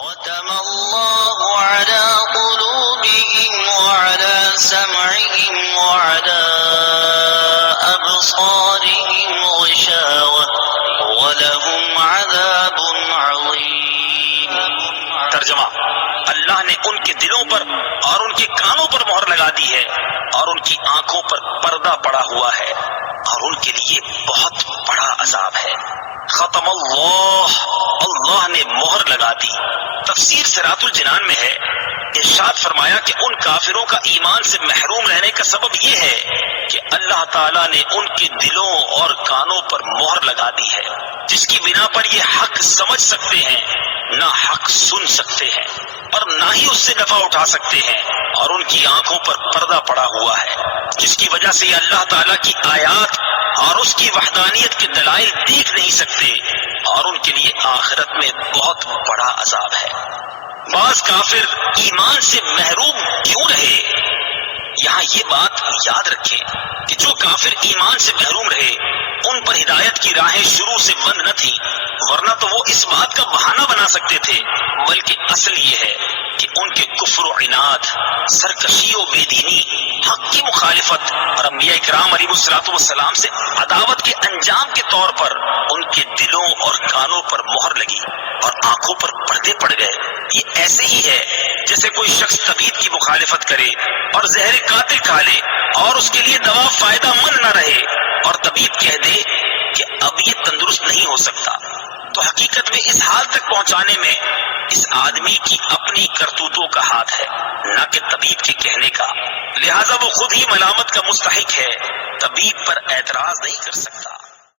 ختم اللہ علی قلوبہم وعلی سمعہم وعلی ابصارہم غشاوہ ولہم عذاب عظیم۔ ترجمہ: اللہ نے ان کے دلوں پر اور ان کے کانوں پر مہر لگا دی ہے اور ان کی آنکھوں پر پردہ پڑا ہوا ہے اور ان کے لیے بہت بڑا عذاب ہے۔ ختم اللہ، اللہ نے مہر لگا دی۔ تفسیر صراط الجنان میں ہے، ارشاد فرمایا کہ ان کافروں کا ایمان سے محروم رہنے کا سبب یہ ہے کہ اللہ تعالیٰ نے ان کے دلوں اور کانوں پر مہر لگا دی ہے، جس کی بنا پر یہ حق سمجھ سکتے ہیں، نہ حق سن سکتے ہیں اور نہ ہی اس سے نفع اٹھا سکتے ہیں، اور ان کی آنکھوں پر پردہ پڑا ہوا ہے، جس کی وجہ سے یہ اللہ تعالیٰ کی آیات اور اس کی وحدانیت کے دلائل دیکھ نہیں سکتے، اور ان کے لیے آخرت میں بہت بڑا عذاب ہے۔ بعض کافر ایمان سے محروم کیوں رہے؟ یہاں یہ بات یاد رکھیں کہ جو کافر ایمان سے محروم رہے ان پر ہدایت کی راہیں شروع سے بند نہ تھی، ورنہ تو وہ اس بات کا بہانہ بنا سکتے تھے، بلکہ اصل یہ ہے کہ ان کے کفر و عناد، سرکشی و بے دینی، حق کی مخالفت اور انبیاء کرام علیہ السلام سے عداوت کے انجام کے طور پر ان کے دلوں اور کانوں پر مہر لگی اور آنکھوں پر پردے پڑ گئے۔ یہ ایسے ہی ہے جیسے کوئی شخص طبیب کی مخالفت کرے اور زہر قاتل کھا لے اور اس کے لیے دوا فائدہ مند نہ رہے اور طبیب کہہ دے کہ اب یہ تندرست نہیں ہو سکتا، تو حقیقت میں اس حال تک پہنچانے میں اس آدمی کی اپنی کرتوتوں کا ہاتھ ہے، نہ کہ طبیب کے کہنے کا، لہذا وہ خود ہی ملامت کا مستحق ہے، طبیب پر اعتراض نہیں کر سکتا۔